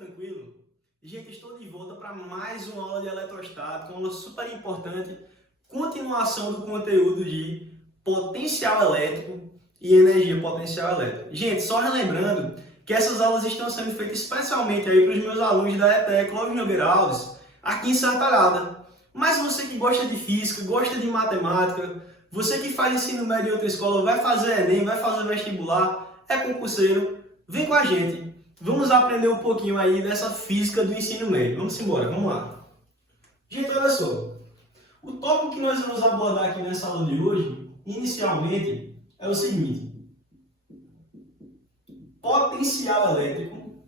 tranquilo? Gente, estou de volta para mais uma aula de eletrostática, uma aula super importante, continuação do conteúdo de potencial elétrico e energia potencial elétrica. Gente, só relembrando que essas aulas estão sendo feitas especialmente aí para os meus alunos da ETE Clóvis Nogueira Alves, aqui em Sartalhada. Mas você que gosta de física, gosta de matemática, você que faz ensino médio em outra escola, vai fazer Enem, vai fazer vestibular, é concurseiro, vem com a gente. Vamos aprender um pouquinho aí dessa física do ensino médio. Vamos embora, vamos lá. Gente, olha só. O tópico que nós vamos abordar aqui nessa aula de hoje, inicialmente, é o seguinte. Potencial elétrico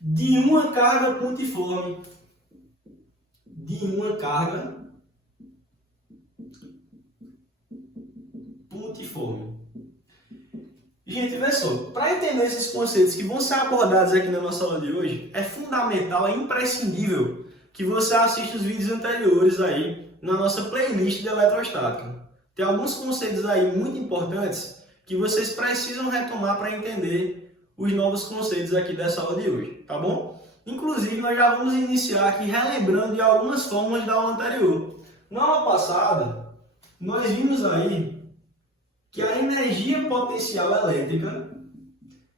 de uma carga pontiforme. Gente, vê só, para entender esses conceitos que vão ser abordados aqui na nossa aula de hoje, é fundamental, é imprescindível que você assista os vídeos anteriores aí na nossa playlist de eletrostática. Tem alguns conceitos aí muito importantes que vocês precisam retomar para entender os novos conceitos aqui dessa aula de hoje, tá bom? Inclusive, nós já vamos iniciar aqui relembrando de algumas fórmulas da aula anterior. Na aula passada, nós vimos aí que a energia potencial elétrica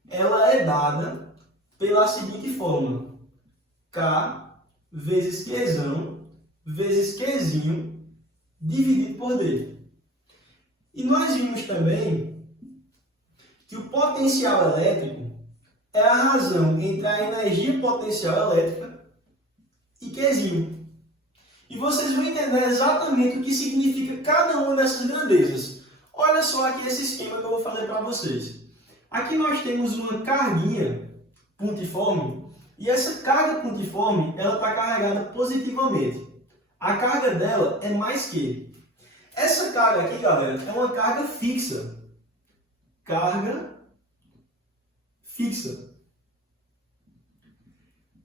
ela é dada pela seguinte fórmula: K vezes Qzão vezes Qzinho dividido por D. E nós vimos também que o potencial elétrico é a razão entre a energia potencial elétrica e Qzinho. E vocês vão entender exatamente o que significa cada uma dessas grandezas. Olha só aqui esse esquema que eu vou fazer para vocês. Aqui nós temos uma carguinha pontiforme e essa carga pontiforme ela está carregada positivamente. A carga dela é mais Q. Essa carga aqui, galera, é uma carga fixa. Carga fixa.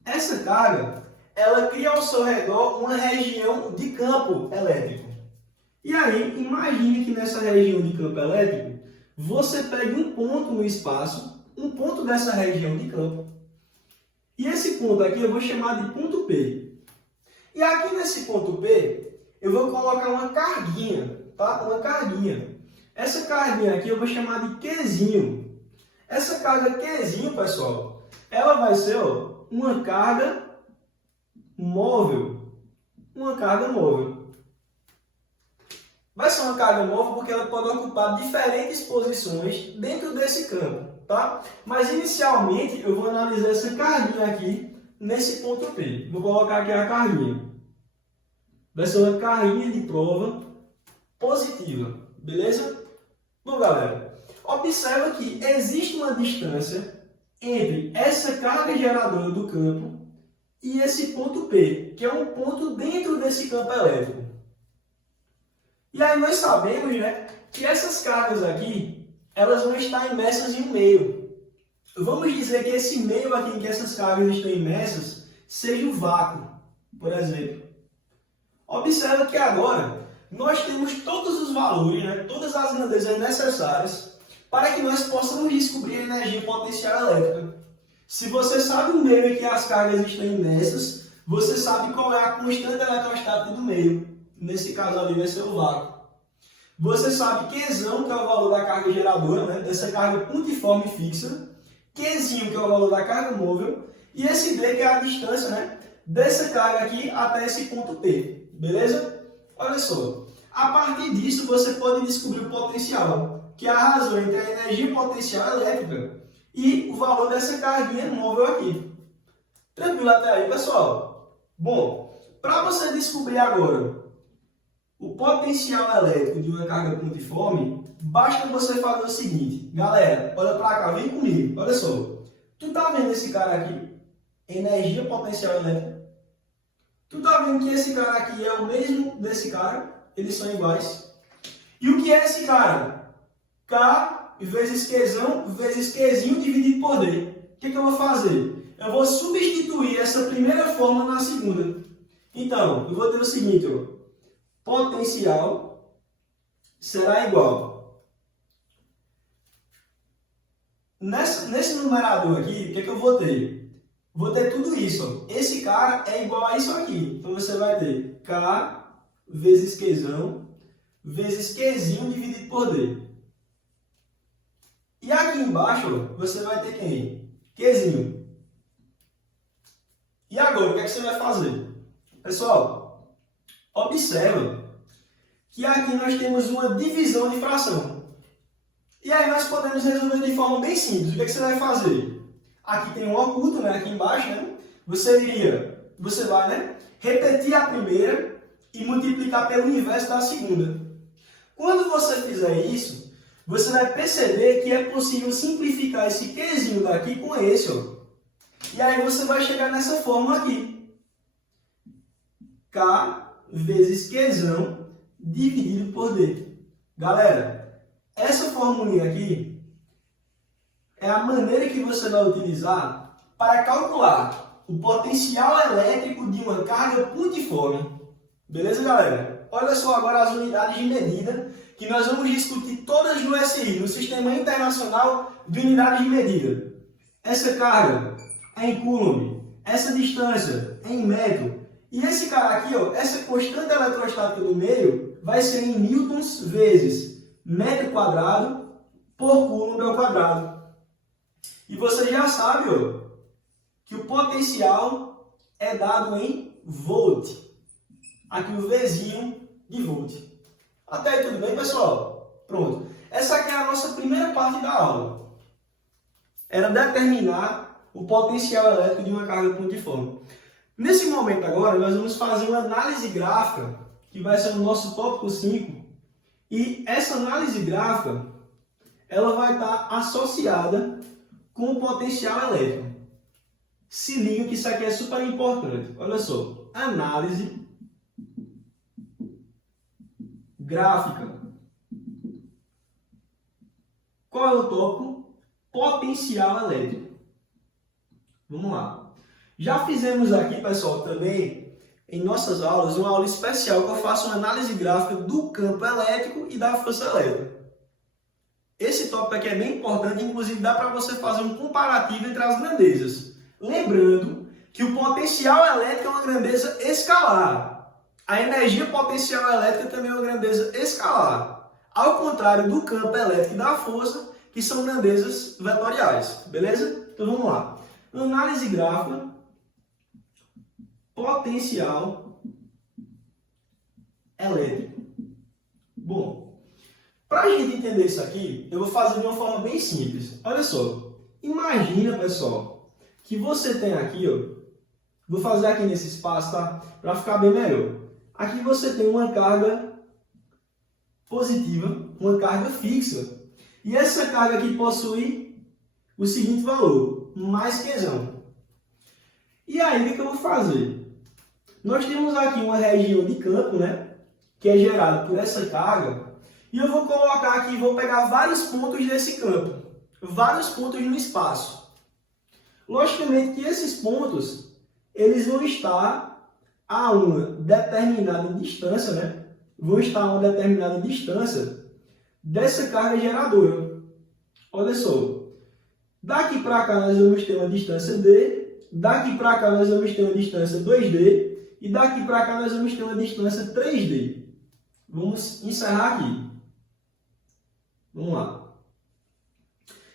Essa carga ela cria ao seu redor uma região de campo elétrico. E aí, imagine que nessa região de campo elétrico, você pegue um ponto no espaço, um ponto dessa região de campo. E esse ponto aqui eu vou chamar de ponto P. E aqui nesse ponto P, eu vou colocar uma carguinha, tá? Uma carguinha. Essa carguinha aqui eu vou chamar de Qzinho. Essa carga Qzinho, pessoal, ela vai ser uma carga móvel. Uma carga móvel. Vai ser uma carga móvel porque ela pode ocupar diferentes posições dentro desse campo, tá? Mas inicialmente eu vou analisar essa carguinha aqui nesse ponto P. Vou colocar aqui a carguinha. Vai ser uma carguinha de prova positiva, beleza? Bom, galera, observa que existe uma distância entre essa carga geradora do campo e esse ponto P, que é um ponto dentro desse campo elétrico. E aí nós sabemos, né, que essas cargas aqui, elas vão estar imersas em um meio. Vamos dizer que esse meio aqui em que essas cargas estão imersas seja o vácuo, por exemplo. Observa que agora nós temos todos os valores, né, todas as grandezas necessárias para que nós possamos descobrir a energia potencial elétrica. Se você sabe o meio em que as cargas estão imersas, você sabe qual é a constante eletrostática do meio. Nesse caso ali vai ser o vácuo. Você sabe Qzão, que é o valor da carga geradora, né, dessa carga pontiforme fixa. Qzinho, que é o valor da carga móvel. E esse D, que é a distância, né, dessa carga aqui até esse ponto P. Beleza? Olha só. A partir disso, você pode descobrir o potencial, que é a razão entre a energia potencial elétrica e o valor dessa carguinha móvel aqui. Tranquilo até aí, pessoal? Bom, para você descobrir agora o potencial elétrico de uma carga pontiforme, basta você fazer o seguinte. Galera, olha para cá, vem comigo. Olha só. Tu tá vendo esse cara aqui? Energia potencial elétrica. Tu tá vendo que esse cara aqui é o mesmo desse cara? Eles são iguais. E o que é esse cara? K vezes Qzão vezes Qzinho dividido por D. O que eu vou fazer? Eu vou substituir essa primeira fórmula na segunda. Então, eu vou ter o seguinte, ó. Potencial será igual nesse numerador aqui, o que é que eu vou ter? Vou ter tudo isso. Ó. Esse cara é igual a isso aqui. Então você vai ter K vezes Qzão vezes Qzinho dividido por D. E aqui embaixo ó, você vai ter quem? Qzinho. E agora, o que é que você vai fazer? Pessoal, observa que aqui nós temos uma divisão de fração. E aí nós podemos resolver de forma bem simples. O que é que você vai fazer? Aqui tem um oculto, né? Aqui embaixo, né? Você vai, né? Repetir a primeira e multiplicar pelo inverso da segunda. Quando você fizer isso, você vai perceber que é possível simplificar esse Qzinho daqui com esse, ó. E aí você vai chegar nessa fórmula aqui. K vezes Qzão dividido por D. Galera, essa formulinha aqui é a maneira que você vai utilizar para calcular o potencial elétrico de uma carga pontiforme. Beleza, galera? Olha só agora as unidades de medida que nós vamos discutir todas no SI, no Sistema Internacional de Unidades de Medida. Essa carga é em Coulomb, essa distância é em metro, e esse cara aqui, ó, essa constante eletrostática do meio, vai ser em newtons vezes metro quadrado por Coulomb ao quadrado. E você já sabe, ó, que o potencial é dado em volt. Aqui o Vzinho de volt. Até aí tudo bem, pessoal? Pronto. Essa aqui é a nossa primeira parte da aula. Era determinar o potencial elétrico de uma carga pontiforme. Nesse momento agora, nós vamos fazer uma análise gráfica, que vai ser o nosso tópico 5. E essa análise gráfica, ela vai estar associada com o potencial elétrico. Se liga que isso aqui é super importante. Olha só. Análise gráfica. Qual é o tópico? Potencial elétrico. Vamos lá. Já fizemos aqui, pessoal, também em nossas aulas, uma aula especial que eu faço uma análise gráfica do campo elétrico e da força elétrica. Esse tópico aqui é bem importante, inclusive dá para você fazer um comparativo entre as grandezas. Lembrando que o potencial elétrico é uma grandeza escalar. A energia potencial elétrica também é uma grandeza escalar. Ao contrário do campo elétrico e da força, que são grandezas vetoriais. Beleza? Então vamos lá. Análise gráfica, potencial elétrico. Bom, para a gente entender isso aqui, eu vou fazer de uma forma bem simples. Olha só. Imagina, pessoal, que você tem aqui, ó. Vou fazer aqui nesse espaço, tá? Para ficar bem melhor. Aqui você tem uma carga positiva, uma carga fixa. E essa carga aqui possui o seguinte valor, mais Qzão. E aí, o que eu vou fazer? Nós temos aqui uma região de campo, né? Que é gerada por essa carga. E eu vou colocar aqui, vou pegar vários pontos desse campo. Vários pontos no espaço. Logicamente que esses pontos, eles vão estar a uma determinada distância, né? Vão estar a uma determinada distância dessa carga geradora. Olha só. Daqui para cá nós vamos ter uma distância D, daqui para cá nós vamos ter uma distância 2D e daqui para cá nós vamos ter uma distância 3D. Vamos encerrar aqui. Vamos lá.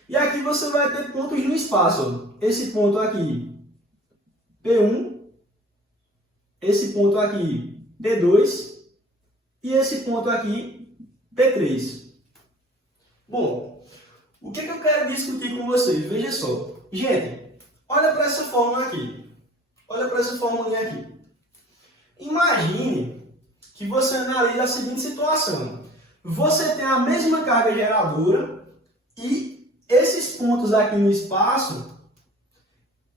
E aqui você vai ter pontos no espaço. Esse ponto aqui, P1. Esse ponto aqui, P2. E esse ponto aqui, P3. Bom, o que eu quero discutir com vocês? Veja só. Gente, olha para essa fórmula aqui. Olha para essa fórmula aqui. Imagine que você analisa a seguinte situação. Você tem a mesma carga geradora e esses pontos aqui no espaço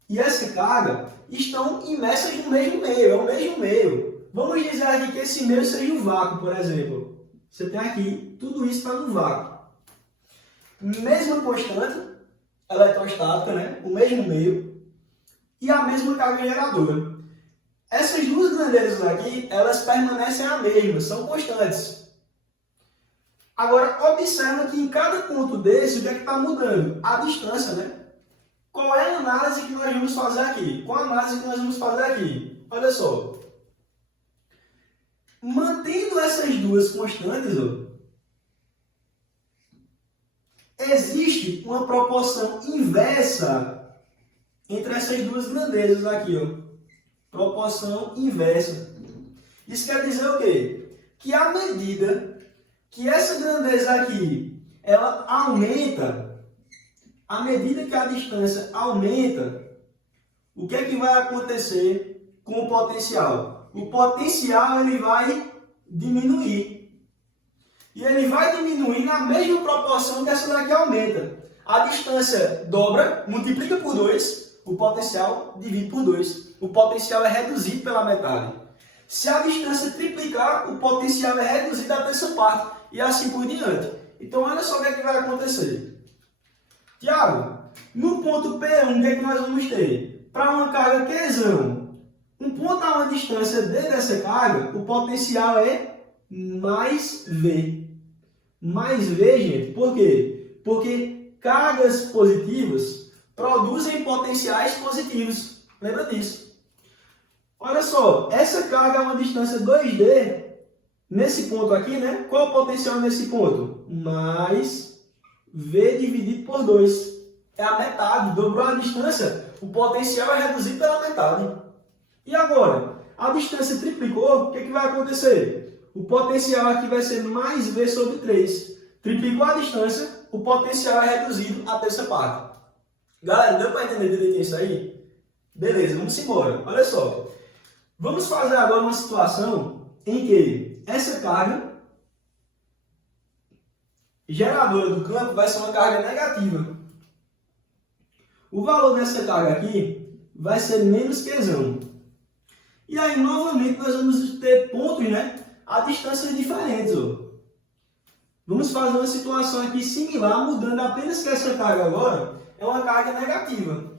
e essa carga estão imersas no mesmo meio, é o mesmo meio. Vamos dizer aqui que esse meio seja o vácuo, por exemplo. Você tem aqui, tudo isso está no vácuo. Mesma constante eletrostática, né? O mesmo meio e a mesma carga geradora. Essas duas grandezas aqui, elas permanecem a mesma, são constantes. Agora, observa que em cada ponto desse, o que é que está mudando? A distância, né? Qual é a análise que nós vamos fazer aqui? Qual a análise que nós vamos fazer aqui? Olha só. Mantendo essas duas constantes, ó, existe uma proporção inversa entre essas duas grandezas aqui, ó. Proporção inversa. Isso quer dizer o quê? Que à medida que essa grandeza aqui, ela aumenta, à medida que a distância aumenta, o que é que vai acontecer com o potencial? O potencial ele vai diminuir. E ele vai diminuir na mesma proporção que essa daqui aumenta. A distância dobra, multiplica por 2, o potencial divide por 2. O potencial é reduzido pela metade. Se a distância triplicar, o potencial é reduzido a terça parte. E assim por diante. Então, olha só o que é que vai acontecer. Tiago, no ponto P1, o que é que nós vamos ter? Para uma carga Qzão, um ponto a uma distância D dessa carga, o potencial é mais V. Mais V, gente, por quê? Porque cargas positivas produzem potenciais positivos. Lembra disso? Olha só, essa carga a uma distância 2D, nesse ponto aqui, né? Qual é o potencial nesse ponto? Mais V dividido por 2. É a metade. Dobrou a distância, o potencial é reduzido pela metade. E agora? A distância triplicou, o que vai acontecer? O potencial aqui vai ser mais V sobre 3. Triplicou a distância, o potencial é reduzido a terça parte. Galera, deu para entender direitinho isso aí? Beleza, vamos embora. Olha só. Vamos fazer agora uma situação em que essa carga geradora do campo vai ser uma carga negativa. O valor dessa carga aqui vai ser menos Qzão. E aí, novamente, nós vamos ter pontos, né, a distâncias diferentes. Ó. Vamos fazer uma situação aqui similar, mudando apenas que essa carga agora é uma carga negativa.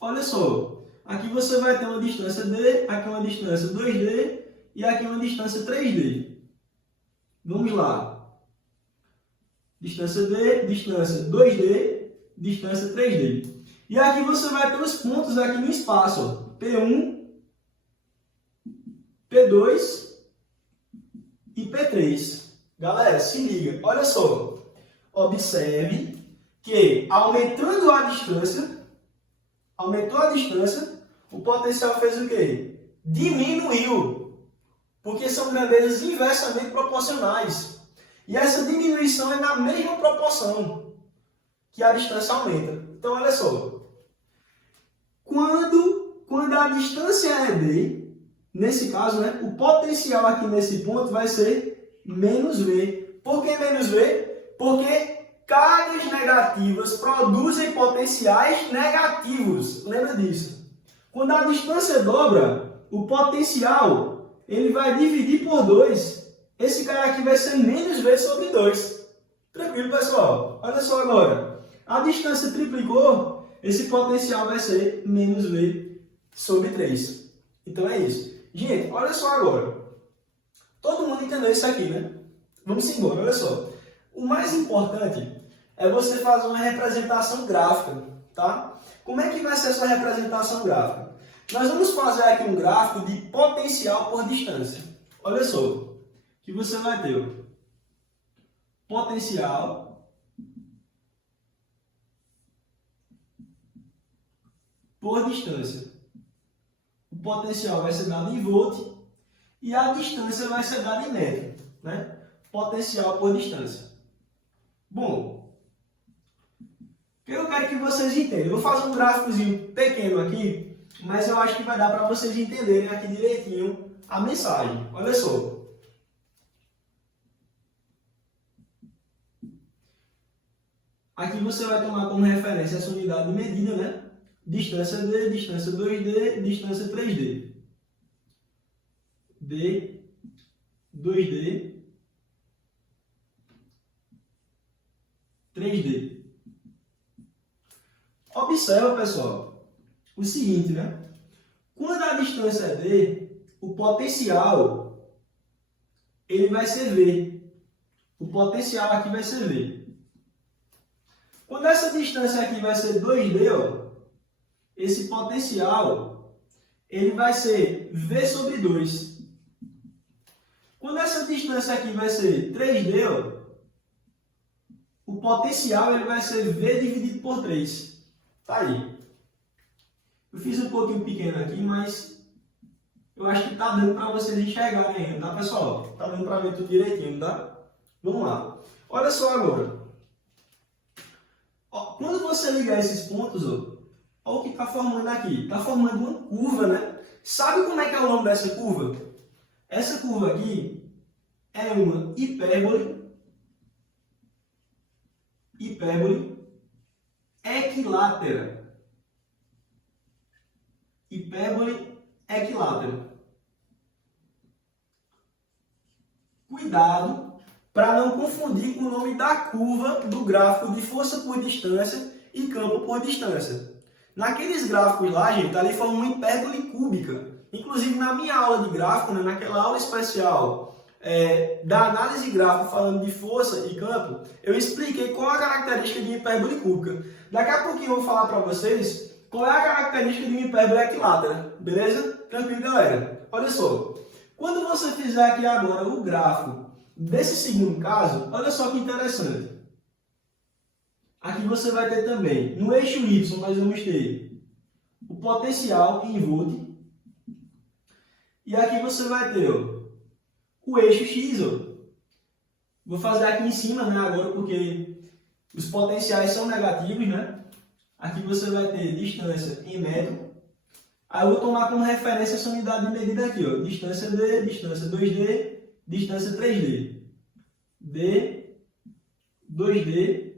Olha só. Aqui você vai ter uma distância D, aqui uma distância 2D e aqui uma distância 3D. Vamos lá. Distância D, distância 2D, distância 3D. E aqui você vai ter os pontos aqui no espaço. Ó. P1, P2 e P3. Galera, se liga. Olha só. Observe que aumentando a distância, o potencial fez o quê? Diminuiu. Porque são grandezas inversamente proporcionais. E essa diminuição é na mesma proporção que a distância aumenta. Então, olha só. Quando a distância é D, nesse caso, né, o potencial aqui nesse ponto vai ser menos V. Por que menos V? Porque cargas negativas produzem potenciais negativos. Lembra disso? Quando a distância dobra, o potencial ele vai dividir por 2. Esse cara aqui vai ser menos V sobre 2. Tranquilo, pessoal? Olha só agora. A distância triplicou, esse potencial vai ser menos V sobre 3. Então é isso. Gente, olha só agora. Todo mundo entendeu isso aqui, né? Vamos embora, olha só. O mais importante é você fazer uma representação gráfica, tá? Como é que vai ser essa representação gráfica? Nós vamos fazer aqui um gráfico de potencial por distância. Olha só, que você vai ter ó, potencial por distância. O potencial vai ser dado em volt e a distância vai ser dada em metro, né? Potencial por distância. Bom, o que eu quero que vocês entendam? Eu vou fazer um gráficozinho pequeno aqui, mas eu acho que vai dar para vocês entenderem aqui direitinho a mensagem. Olha só. Aqui você vai tomar como referência essa unidade de medida, né? Distância D, distância 2D, distância 3D. D, 2D, 3D. Observa, pessoal, o seguinte, né? Quando a distância é D, o potencial ele vai ser V. O potencial aqui vai ser V. Quando essa distância aqui vai ser 2D, ó, esse potencial ele vai ser V sobre 2. Quando essa distância aqui vai ser 3D, ó, o potencial ele vai ser V dividido por 3. Tá aí. Eu fiz um pouquinho pequeno aqui, mas eu acho que está dando para vocês enxergarem ainda, tá, pessoal? Está dando para ver tudo direitinho, tá? Vamos lá. Olha só agora. Ó, quando você ligar esses pontos, ó, olha o que está formando aqui. Está formando uma curva, né? Sabe como é que é o nome dessa curva? Essa curva aqui é uma hipérbole equilátera. Hipérbole equilátera. Cuidado para não confundir com o nome da curva do gráfico de força por distância e campo por distância. Naqueles gráficos lá, gente, ali forma uma hipérbole cúbica. Inclusive, na minha aula de gráfico, né, naquela aula especial da análise gráfica falando de força e campo, eu expliquei qual é a característica de uma hipérbole cúbica. Daqui a pouquinho eu vou falar para vocês qual é a característica de uma hipérbole equilátera. Beleza? Tranquilo, galera? Olha só. Quando você fizer aqui agora o gráfico desse segundo caso, olha só que interessante. Aqui você vai ter também, no eixo Y, nós vamos ter o potencial em volt. E aqui você vai ter, ó, o eixo X. Ó. Vou fazer aqui em cima, né, agora, porque os potenciais são negativos, né? Aqui você vai ter distância em metro. Aí eu vou tomar como referência essa unidade de medida aqui, ó. Distância D, distância 2D, distância 3D. D, 2D,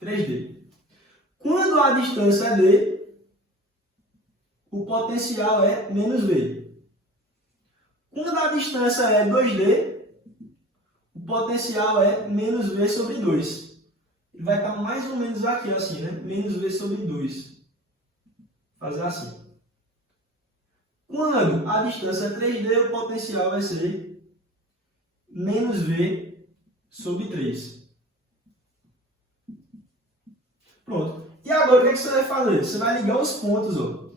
3D. Quando a distância é D, o potencial é menos V. Quando a distância é 2D, o potencial é menos V sobre 2. Ele vai estar mais ou menos aqui, assim, né? Menos V sobre 2. Fazer assim. Quando a distância é 3D, o potencial vai ser menos V sobre 3. Pronto. E agora o que você vai fazer? Você vai ligar os pontos. Ó.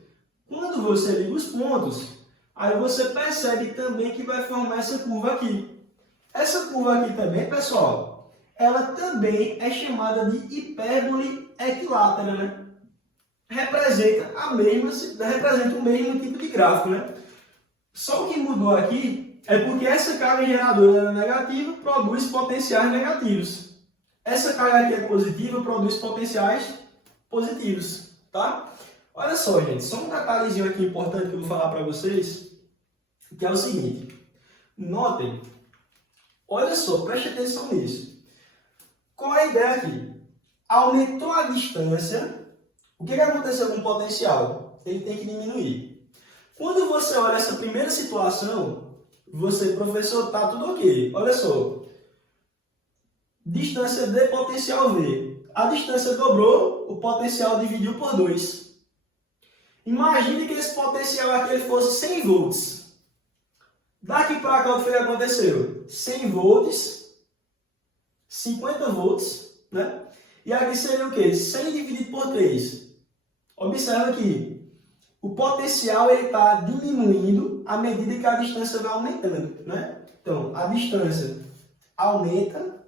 Quando você liga os pontos, aí você percebe também que vai formar essa curva aqui. Essa curva aqui também, pessoal, ela também é chamada de hipérbole equilátera, né? Representa o mesmo tipo de gráfico, né? Só o que mudou aqui é porque essa carga geradora é negativa, produz potenciais negativos. Essa carga aqui é positiva, produz potenciais positivos, tá? Olha só, gente, só um detalhezinho aqui importante que eu vou falar para vocês, que é o seguinte. Notem, olha só, preste atenção nisso. Qual é a ideia aqui? Aumentou a distância, o que aconteceu com o potencial? Ele tem que diminuir. Quando você olha essa primeira situação, você, professor, tá tudo ok. Olha só. Distância D, potencial V. A distância dobrou, o potencial dividiu por 2. Imagine que esse potencial aqui ele fosse 100 volts. Daqui para cá, o que aconteceu? 100 volts, 50 volts, né? E aqui seria o quê? 100 dividido por 3. Observa aqui, o potencial está diminuindo à medida que a distância vai aumentando, né? Então, a distância aumenta,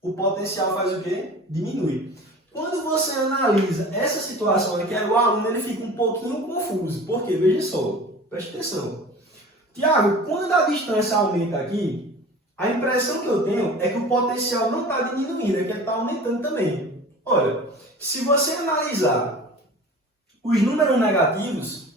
o potencial faz o quê? Diminui. Quando você analisa essa situação aqui, o aluno ele fica um pouquinho confuso. Por quê? Veja só, preste atenção. Tiago, quando a distância aumenta aqui, a impressão que eu tenho é que o potencial não está diminuindo, é que ele está aumentando também. Olha, se você analisar os números negativos,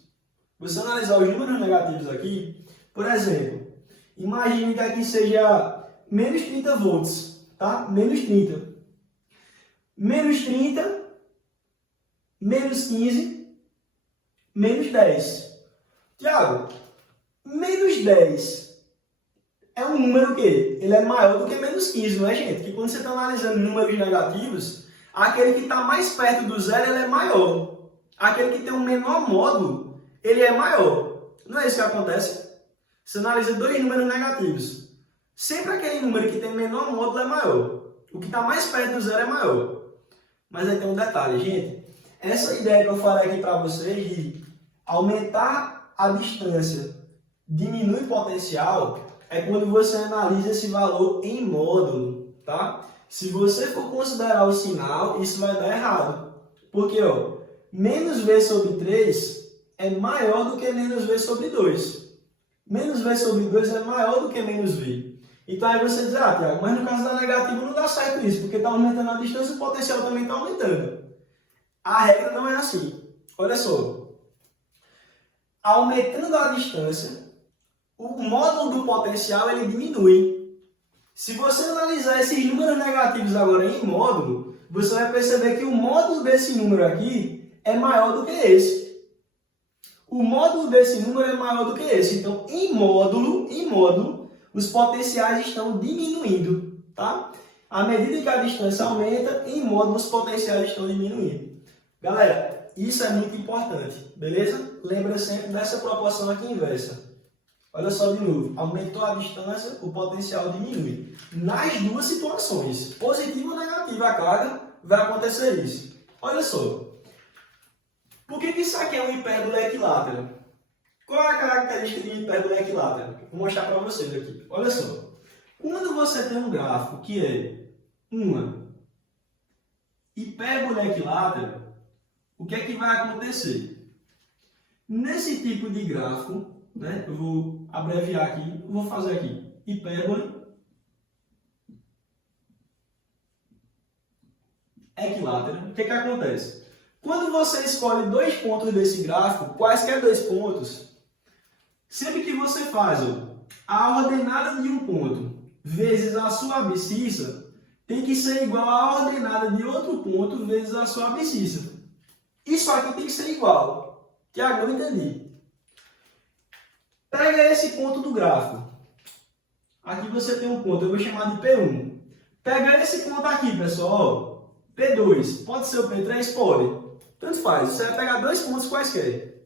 aqui, por exemplo, imagine que aqui seja menos 30 volts, tá? Menos 30. Menos 30, menos 15, menos 10. Tiago, menos 10 é um número que ele é maior do que menos 15, não é, gente? Que quando você está analisando números negativos, aquele que está mais perto do zero ele é maior. Aquele que tem um menor módulo, ele é maior. Não é isso que acontece? Você analisa dois números negativos. Sempre aquele número que tem menor módulo é maior. O que está mais perto do zero é maior. Mas aí tem um detalhe, gente. Essa ideia que eu falei aqui para vocês de aumentar a distância, diminui o potencial, é quando você analisa esse valor em módulo, tá? Se você for considerar o sinal, isso vai dar errado. Porque, ó, menos v sobre 3 é maior do que menos v sobre 2. Menos v sobre 2 é maior do que menos v. Então aí você diz, Tiago, mas no caso da negativa não dá certo isso, porque está aumentando a distância e o potencial também está aumentando. A regra não é assim. Olha só. Aumentando a distância, o módulo do potencial ele diminui. Se você analisar esses números negativos agora em módulo, você vai perceber que o módulo desse número aqui é maior do que esse. O módulo desse número é maior do que esse. Então, em módulo, os potenciais estão diminuindo, tá? À medida que a distância aumenta, em módulo os potenciais estão diminuindo. Galera, isso é muito importante, beleza? Lembra sempre dessa proporção aqui inversa. Olha só de novo, aumentou a distância, o potencial diminui. Nas duas situações, positiva ou negativa a carga, vai acontecer isso. Olha só, por que isso aqui é um hipérbole equilátero? Qual é a característica de um hipérbole equilátero? Vou mostrar para vocês aqui. Olha só, quando você tem um gráfico que é uma hipérbole equilátero, o que é que vai acontecer? Nesse tipo de gráfico, né, eu vou abreviar aqui, eu vou fazer aqui, hipérbole equilátero. O que é que acontece? Quando você escolhe dois pontos desse gráfico, quaisquer dois pontos, sempre que você faz a ordenada de um ponto vezes a sua abscissa, tem que ser igual à ordenada de outro ponto vezes a sua abscissa. Isso aqui tem que ser igual. Tiago, eu entendi. Pega esse ponto do gráfico. Aqui você tem um ponto, eu vou chamar de P1. Pega esse ponto aqui, pessoal. P2. Pode ser o P3? Pode. Tanto faz. Você vai pegar dois pontos quaisquer.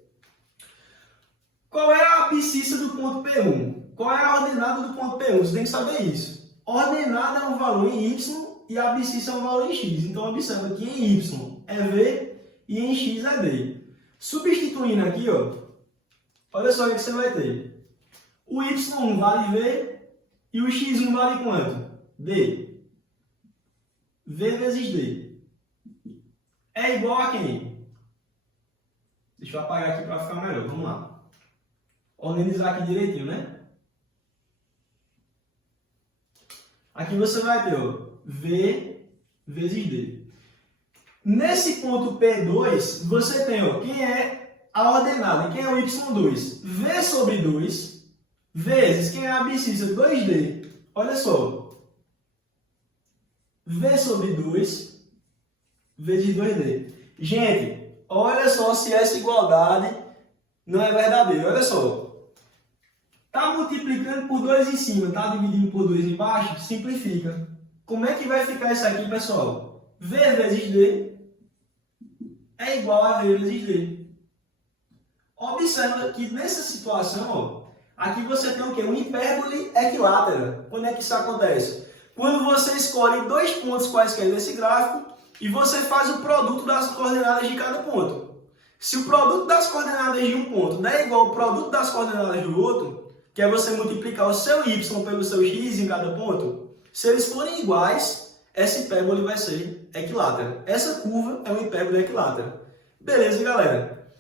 Qual é a abscissa do ponto P1? Qual é a ordenada do ponto P1? Você tem que saber isso. Ordenada é um valor em Y e a abscissa é um valor em X. Então, observa que em Y é V e em X é D. Substituindo aqui, ó, olha só o que você vai ter. O Y1 vale V e o X1 vale quanto? D. V vezes D. É igual a quem? Deixa eu apagar aqui para ficar melhor. Vamos lá. Organizar aqui direitinho, né? Aqui você vai ter, ó, V vezes D. Nesse ponto P2, você tem, ó, quem é a ordenada, quem é o Y2? V sobre 2 vezes quem é a abscissa 2D. Olha só. V sobre 2 vezes 2D. Gente, olha só se essa igualdade não é verdadeira. Olha só. Está multiplicando por 2 em cima, está dividindo por 2 embaixo? Simplifica. Como é que vai ficar isso aqui, pessoal? V vezes D é igual a V vezes D. Observa que nessa situação, ó, aqui você tem o quê? Um hipérbole equilátero. Quando é que isso acontece? Quando você escolhe dois pontos quaisquer desse gráfico e você faz o produto das coordenadas de cada ponto. Se o produto das coordenadas de um ponto der igual ao produto das coordenadas do outro, que é você multiplicar o seu y pelo seu x em cada ponto, se eles forem iguais, essa hipérbole vai ser equilátera. Essa curva é um hipérbole equilátero. Beleza, galera?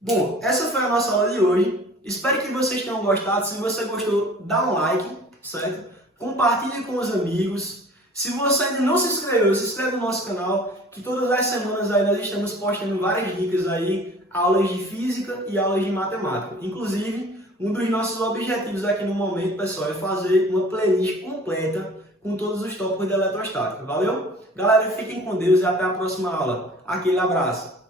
Bom, essa foi a nossa aula de hoje. Espero que vocês tenham gostado. Se você gostou, dá um like, certo? Compartilhe com os amigos. Se você ainda não se inscreveu, se inscreve no nosso canal, que todas as semanas aí nós estamos postando várias dicas aí, aulas de física e aulas de matemática. Inclusive, um dos nossos objetivos aqui no momento, pessoal, é fazer uma playlist completa com todos os tópicos de eletrostática. Valeu? Galera, fiquem com Deus e até a próxima aula. Aquele abraço.